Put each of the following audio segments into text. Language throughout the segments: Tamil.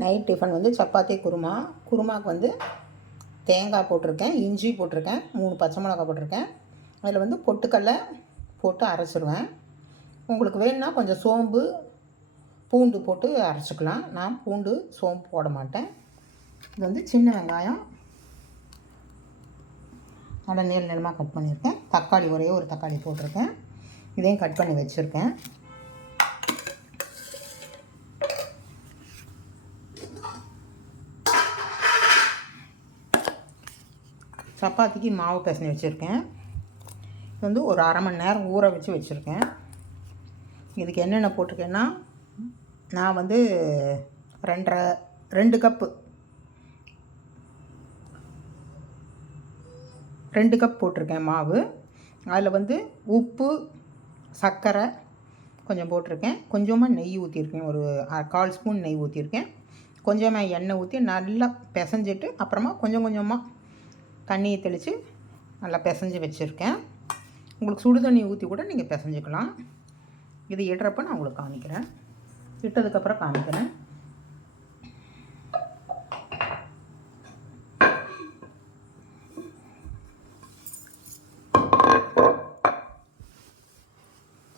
நைட் டிஃபன் வந்து சப்பாத்தி குருமா. குருமாவுக்கு வந்து தேங்காய் போட்டிருக்கேன், இஞ்சி போட்டிருக்கேன், 3 பச்சை மிளகா போட்டிருக்கேன். அதில் வந்து பொட்டுக்கடலை போட்டு அரைச்சிடுவேன். உங்களுக்கு வேணும்னா கொஞ்சம் சோம்பு பூண்டு போட்டு அரைச்சிக்கலாம். நான் பூண்டு சோம்பு போட மாட்டேன். இது வந்து சின்ன வெங்காயம் நல்லா நீள நீளமாக கட் பண்ணியிருக்கேன். தக்காளி ஒரே ஒரு தக்காளி போட்டிருக்கேன். இதையும் கட் பண்ணி வச்சுருக்கேன். சப்பாத்திக்கு மாவு பிசைஞ்சு வச்சுருக்கேன். இது வந்து ஒரு அரை மணி நேரம் ஊற வச்சு வச்சுருக்கேன். இதுக்கு என்னென்ன போட்டிருக்கேன்னா, நான் வந்து 2 கப்பு 2 கப் போட்டிருக்கேன் மாவு. அதில் வந்து உப்பு சர்க்கரை கொஞ்சம் போட்டிருக்கேன். கொஞ்சமாக நெய் ஊற்றிருக்கேன். ஒரு 1/4 ஸ்பூன் நெய் ஊற்றிருக்கேன். கொஞ்சமாக எண்ணெய் ஊற்றி நல்லா பிசைஞ்சிட்டு அப்புறமா கொஞ்சம் கொஞ்சமாக தண்ணியை தெளித்து நல்லா பிசைஞ்சு வச்சுருக்கேன். உங்களுக்கு சுடு தண்ணி ஊற்றி கூட நீங்கள் பிசைஞ்சிக்கலாம். இது இடுறப்ப நான் உங்களுக்கு காமிக்கிறேன். இட்டதுக்கப்புறம் காமிக்கிறேன்.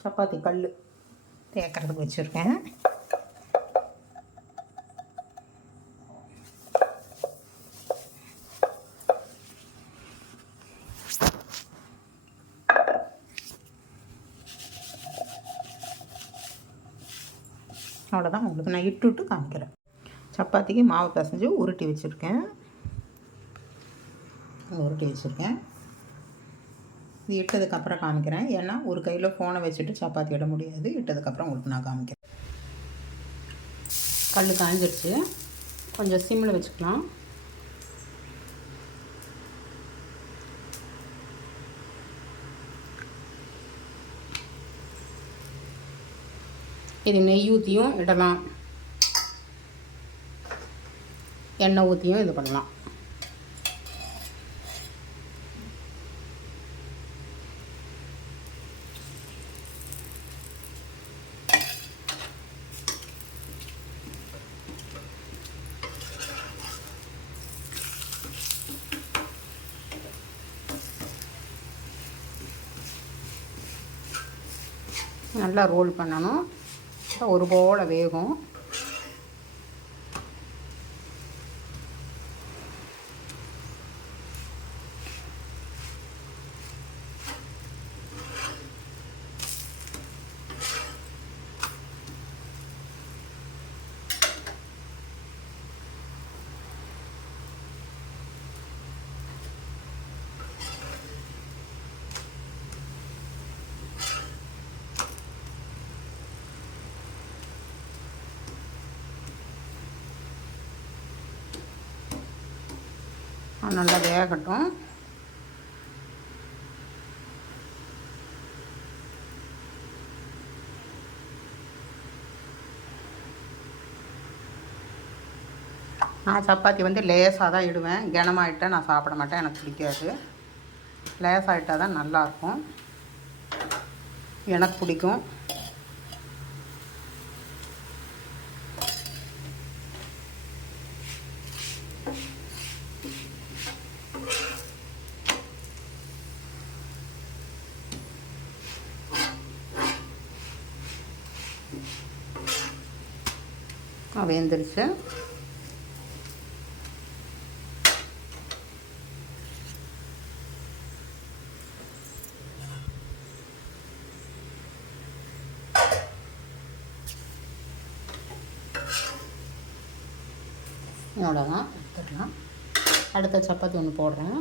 சப்பாத்தி கல் தேய்க்கிறதுக்கு வச்சுருக்கேன். அவ்வளோதான். உங்களுக்கு நான் இட்டு காமிக்கிறேன். சப்பாத்திக்கு மாவு பிசைஞ்சு உருட்டி வச்சுருக்கேன். இது இட்டதுக்கப்புறம் காமிக்கிறேன். ஏன்னா ஒரு கையில் ஃபோனை வச்சுட்டு சப்பாத்தி இட முடியாது. இட்டதுக்கப்புறம் உங்களுக்கு நான் காமிக்கிறேன். கல் காய்ஞ்சிடுச்சு. கொஞ்சம் சிம்மில் வச்சுக்கலாம். இது நெய் ஊற்றியும் இடலாம், எண்ணெய் ஊற்றியும் இது பண்ணலாம். நல்லா ரோல் பண்ணணும். ஒரு போல் வேகும். நல்லா வேகட்டும். நான் சப்பாத்தி வந்து லேசாக தான் இடுவேன். கனமாகிட்டா நான் சாப்பிட மாட்டேன், எனக்கு பிடிக்காது. லேசாகிட்டால் தான் நல்லாயிருக்கும், எனக்கு பிடிக்கும். வெந்துருச்சு. இவ்வளோதான், எடுத்துக்கலாம். அடுத்த சப்பாத்தி ஒன்று போடுறேன்.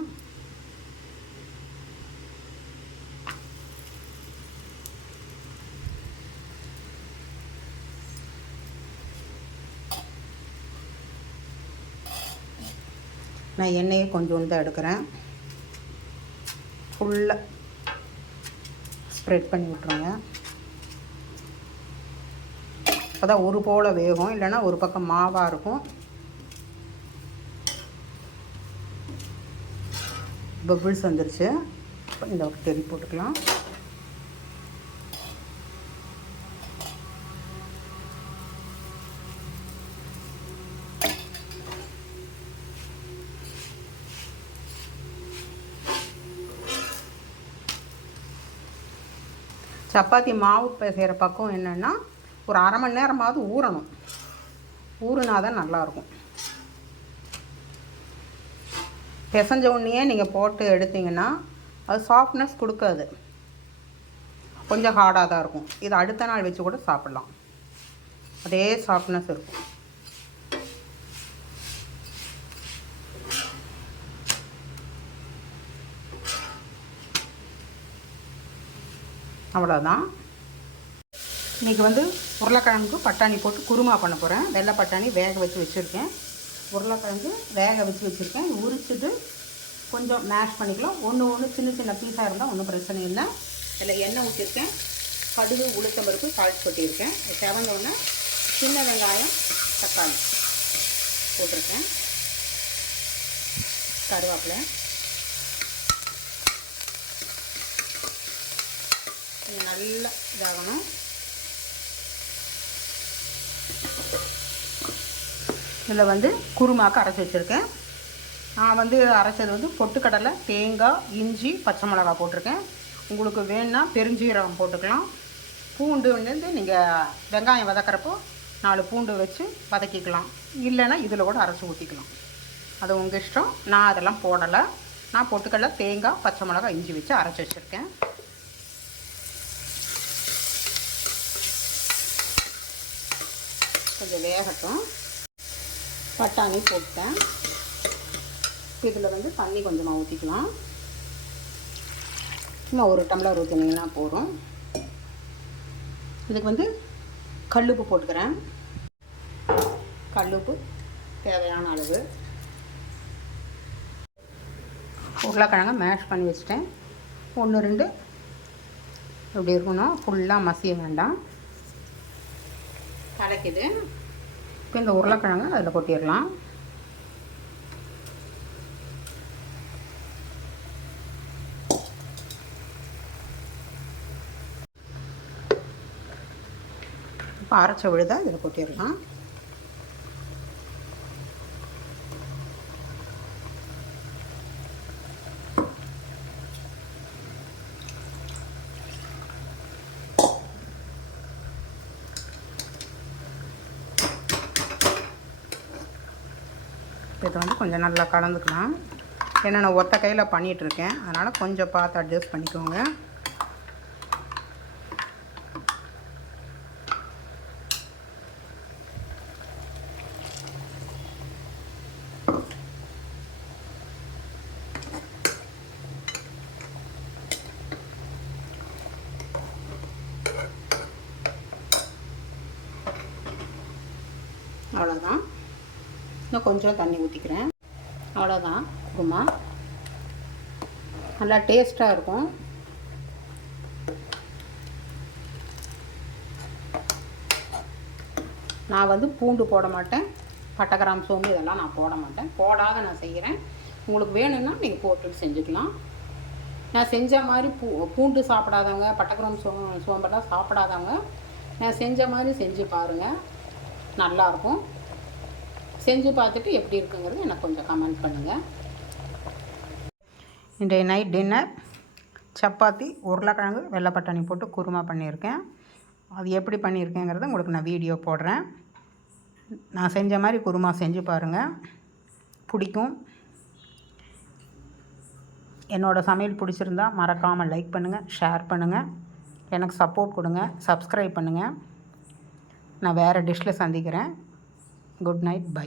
நான் எண்ணெயை கொஞ்சோண்டு தான் எடுக்கிறேன். ஃபுல்லாக ஸ்ப்ரெட் பண்ணி விட்ருங்க. அப்போ தான் ஒரு போல் வேகும், இல்லைன்னா ஒரு பக்கம் மாவாக இருக்கும். பபிள்ஸ் வந்துருச்சு. இந்த ஒரு தெரி போட்டுக்கலாம். சப்பாத்தி மாவு பிசைகிற பக்கம் என்னென்னா ஒரு அரை மணி நேரமாவது ஊறணும். ஊறுனா தான் நல்லாயிருக்கும். பிசைஞ்ச உடனே நீங்கள் போட்டு எடுத்திங்கன்னா அது சாஃப்ட்னஸ் கொடுக்காது, கொஞ்சம் ஹார்டாக தான் இருக்கும். இது அடுத்த நாள் வச்சு கூட சாப்பிட்லாம், அதே சாஃப்ட்னஸ் இருக்கும். அவ்வளோதான். இன்றைக்கி வந்து உருளைக்கிழங்கு பட்டாணி போட்டு குருமா பண்ண போகிறேன். வெள்ளை பட்டாணி வேக வச்சு வச்சுருக்கேன், உருளைக்கிழங்கு வேக வச்சு வச்சுருக்கேன். உரிச்சிட்டு கொஞ்சம் மேஷ் பண்ணிக்கலாம். ஒன்று சின்ன சின்ன பீஸாக இருந்தால் ஒன்றும் பிரச்சனை இல்லை. இதில் எண்ணெய் ஊற்றிருக்கேன், கடுகு உளுத்தம்பருப்பு தாளித்து கொட்டியிருக்கேன். செவந்தோடனே சின்ன வெங்காயம் தக்காளி போட்டிருக்கேன், கருவேப்பிலை, கொஞ்சம் நல்லா இதாகணும். இதில் வந்து குருமாக்கு அரைச்சி வச்சுருக்கேன். நான் வந்து அரைச்சது வந்து பொட்டுக்கடலை, தேங்காய், இஞ்சி, பச்சை மிளகாய் போட்டிருக்கேன். உங்களுக்கு வேணுன்னா பெருஞ்சீரகம் போட்டுக்கலாம். பூண்டு வந்து நீங்கள் வெங்காயம் வதக்கிறப்போ 4 பூண்டு வச்சு வதக்கிக்கலாம், இல்லைன்னா இதில் கூட அரைச்சி ஊற்றிக்கலாம், அது உங்கள் இஷ்டம். நான் அதெல்லாம் போடலை. நான் பொட்டுக்கடலை, தேங்காய், பச்சை மிளகாய், இஞ்சி வச்சு அரைச்சி வச்சுருக்கேன். கொஞ்சம் வேகட்டும். பட்டாணி போட்டேன். இதில் வந்து தண்ணி கொஞ்சமாக ஊற்றிக்கலாம். சும்மா ஒரு டம்ளர் ஊற்றினீங்கன்னா போதும். இதுக்கு வந்து கல்லுப்பு போட்டுக்கிறேன். கல்லுப்பு தேவையான அளவு. உருளைக்கிழங்கை மேஷ் பண்ணி வச்சுட்டேன். 1 2 இப்படி இருக்கணும், ஃபுல்லாக மசிய வேண்டாம். கலக்குது. இப்போ இந்த உருளைக்கிழங்கை அதில் கொட்டிடலாம். இப்போ அரைச்ச விழுதா இதில் கொட்டிடலாம். இதை வந்து கொஞ்சம் நல்லா கலந்துக்கலாம். ஏன்னா நான் ஒத்த கையில் பண்ணிகிட்ருக்கேன், அதனால் கொஞ்சம் பார்த்து அட்ஜஸ்ட் பண்ணிக்கோங்க. அவ்வளோதான். இன்னும் கொஞ்சம் தண்ணி ஊற்றிக்கிறேன். அவ்வளோதான். குருமா நல்லா டேஸ்ட்டாக இருக்கும். நான் வந்து பூண்டு போட மாட்டேன், பட்டை, கிராம்பு, சோம்பு இதெல்லாம் நான் போட மாட்டேன். போடாத நான் செய்கிறேன். உங்களுக்கு வேணும்னா நீங்கள் போட்டுட்டு செஞ்சுக்கலாம். நான் செஞ்ச மாதிரி பூண்டு சாப்பிடாதவங்க, பட்டை, கிராம்பு, சோம்பெல்லாம் சாப்பிடாதவங்க நான் செஞ்ச மாதிரி செஞ்சு பாருங்கள், நல்லாயிருக்கும். செஞ்சு பார்த்துட்டு எப்படி இருக்குங்கிறது எனக்கு கொஞ்சம் கமெண்ட் பண்ணுங்கள். இன்றைய நைட் டின்னர் சப்பாத்தி, உருளைக்கிழங்கு, வெள்ளை பட்டாணி போட்டு குருமா பண்ணியிருக்கேன். அது எப்படி பண்ணியிருக்கேங்கிறத உங்களுக்கு நான் வீடியோ போடுறேன். நான் செஞ்ச மாதிரி குருமா செஞ்சு பாருங்கள், பிடிக்கும். என்னோடய சமையல் பிடிச்சிருந்தா மறக்காமல் லைக் பண்ணுங்கள், ஷேர் பண்ணுங்கள், எனக்கு சப்போர்ட் கொடுங்க, சப்ஸ்கிரைப் பண்ணுங்கள். நான் வேறு டிஷ்ஷில் சந்திக்கிறேன். Good night, by.